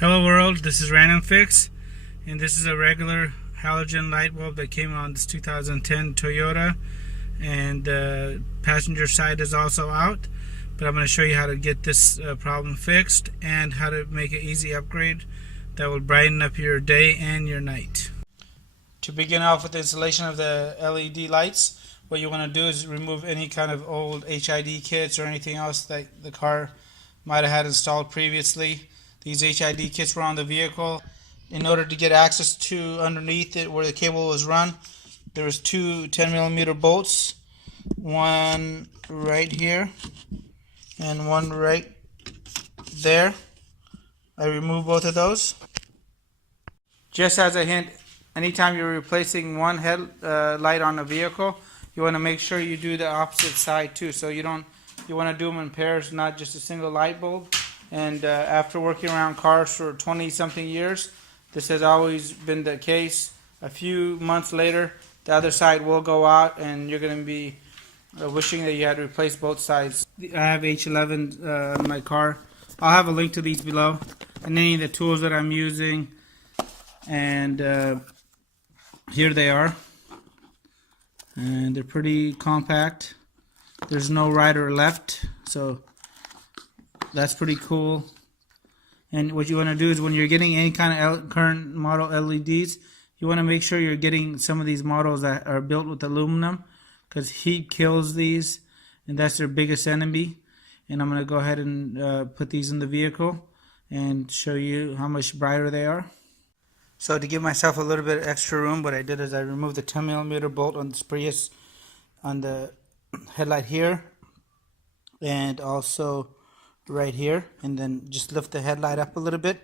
Hello world, this is Random Fix, and this is a regular halogen light bulb that came on this 2010 Toyota, and the passenger side is also out, but I'm going to show you how to get this problem fixed and how to make an easy upgrade that will brighten up your day and your night. To begin off with the installation of the LED lights, what you want to do is remove any kind of old HID kits or anything else that the car might have had installed previously. These HID kits were on the vehicle. In order to get access to underneath it where the cable was run, there was two 10mm bolts, one right here and one right there. I removed both of those. Just as a hint, anytime you're replacing one headlight on a vehicle, you want to make sure you do the opposite side too. So you want to do them in pairs, not just a single light bulb. And after working around cars for 20 something years, this has always been the case. A few months later, the other side will go out and you're going to be wishing that you had replaced both sides. I have H11 in my car. I'll have a link to these below and any of the tools that I'm using. And here they are. And they're pretty compact. There's no right or left, so that's pretty cool. And what you want to do is when you're getting any kind of current model LEDs, you want to make sure you're getting some of these models that are built with aluminum, because heat kills these and that's their biggest enemy. And I'm going to go ahead and put these in the vehicle and show you how much brighter they are. So to give myself a little bit of extra room, what I did is I removed the 10mm bolt on this Prius on the headlight here and also right here, and then just lift the headlight up a little bit,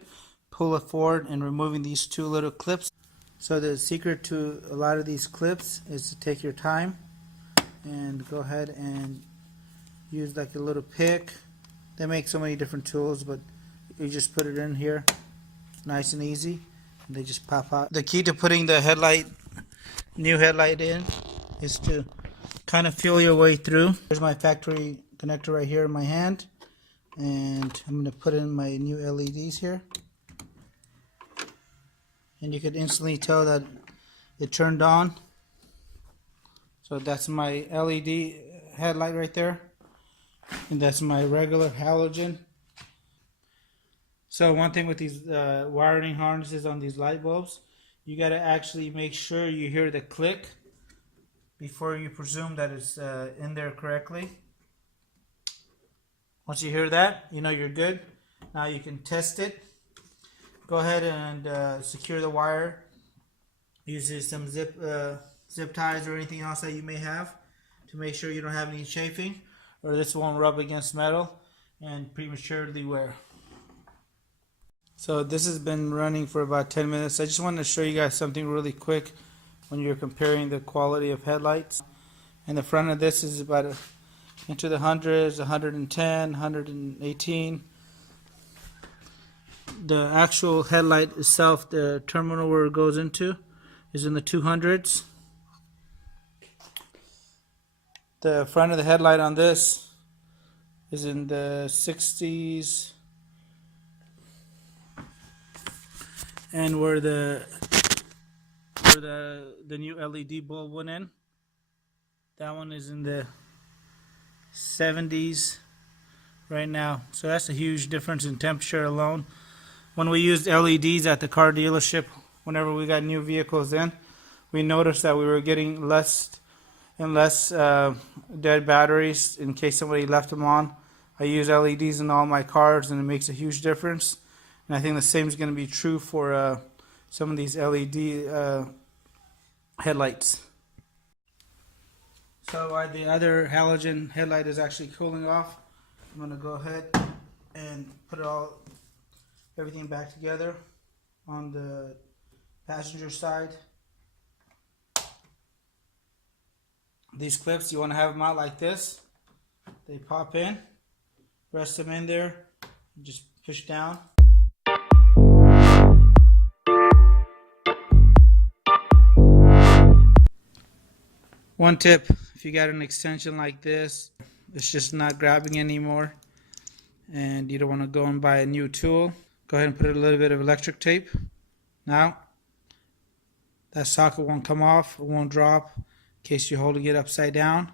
pull it forward, and removing these two little clips. So the secret to a lot of these clips is to take your time and go ahead and use like a little pick. They make so many different tools, but you just put it in here nice and easy and they just pop out. The key to putting the new headlight in is to kind of feel your way through. Here's my factory connector right here in my hand. And I'm going to put in my new LEDs here, and you could instantly tell that it turned on. So that's my LED headlight right there, and that's my regular halogen. So one thing with these wiring harnesses on these light bulbs, you got to actually make sure you hear the click before you presume that it's in there correctly. Once you hear that, you know you're good. Now you can test it. Go ahead and secure the wire. Use some zip ties or anything else that you may have to make sure you don't have any chafing, or this won't rub against metal and prematurely wear. So this has been running for about 10 minutes. I just wanted to show you guys something really quick when you're comparing the quality of headlights. And the front of this is about into the hundreds, 110, 118. The actual headlight itself, the terminal where it goes into, is in the 200s. The front of the headlight on this is in the 60s. And where the new LED bulb went in, that one is in the 70s right now. So that's a huge difference in temperature alone. When we used LEDs at the car dealership, whenever we got new vehicles in, we noticed that we were getting less and less dead batteries in case somebody left them on. I use LEDs in all my cars and it makes a huge difference. And I think the same is going to be true for some of these LED headlights. So while the other halogen headlight is actually cooling off, I'm going to go ahead and put everything back together on the passenger side. These clips, you want to have them out like this. They pop in, rest them in there, just push down. One tip, if you got an extension like this, it's just not grabbing anymore and you don't want to go and buy a new tool, Go ahead and put a little bit of electric tape. Now, that socket won't come off, it won't drop in case you're holding it upside down.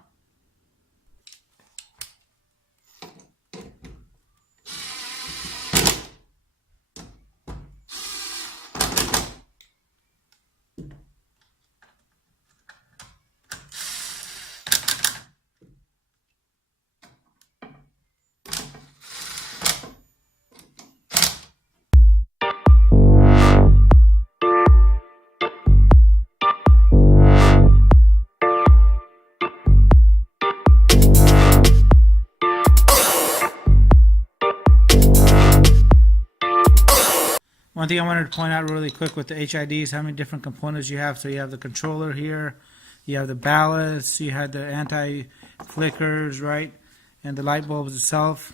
One thing I wanted to point out really quick with the HIDs, how many different components you have. So you have the controller here, you have the ballast, you have the anti-flickers, right, and the light bulbs itself.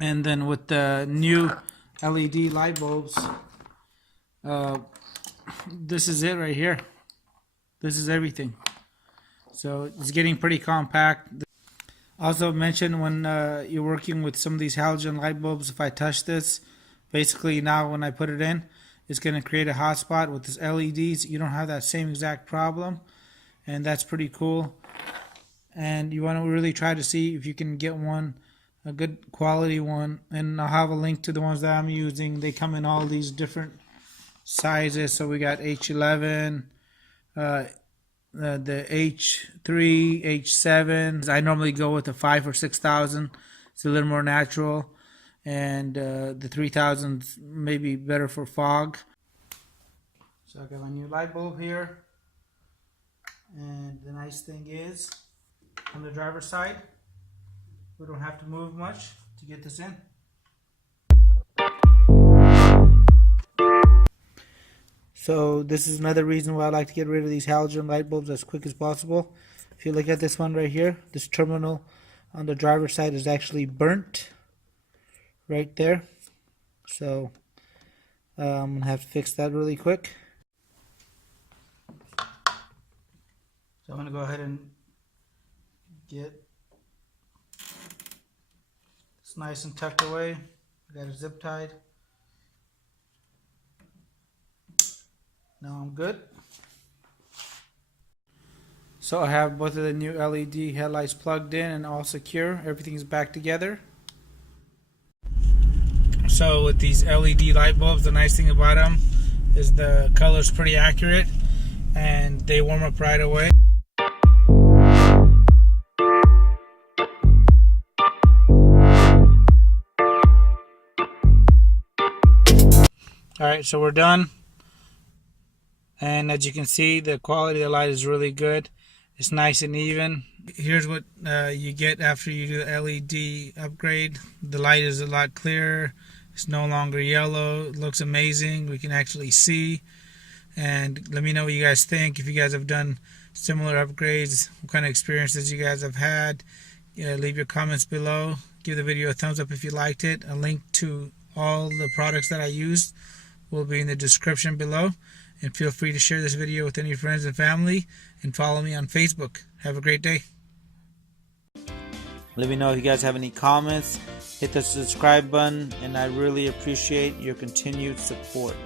And then with the new LED light bulbs, this is it right here. This is everything. So it's getting pretty compact. Also mention when you're working with some of these halogen light bulbs, if I touch this, basically now when I put it in, it's going to create a hotspot with this LEDs. You don't have that same exact problem, and that's pretty cool. And you want to really try to see if you can get one, a good quality one, and I'll have a link to the ones that I'm using. They come in all these different sizes. So we got H11, the H3, H7. I normally go with the 5,000 or 6,000. It's a little more natural. And the 3000 may be better for fog. So I got my new light bulb here, and the nice thing is on the driver's side we don't have to move much to get this in. So this is another reason why I like to get rid of these halogen light bulbs as quick as possible. If you look at this one right here, this terminal on the driver's side is actually burnt right there. So I'm gonna have to fix that really quick. So I'm gonna go ahead and get this nice and tucked away. I got it zip tied. Now I'm good. So I have both of the new LED headlights plugged in and all secure. Everything's back together. So with these LED light bulbs, the nice thing about them is the color's pretty accurate and they warm up right away. Alright, so we're done. And as you can see, the quality of the light is really good. It's nice and even. Here's what you get after you do the LED upgrade. The light is a lot clearer. It's no longer yellow. It looks amazing. We can actually see. And let me know what you guys think. If you guys have done similar upgrades, what kind of experiences you guys have had. Leave your comments below. Give the video a thumbs up if you liked it. A link to all the products that I used will be in the description below. And feel free to share this video with any friends and family. And follow me on Facebook. Have a great day. Let me know if you guys have any comments. Hit the subscribe button, and I really appreciate your continued support.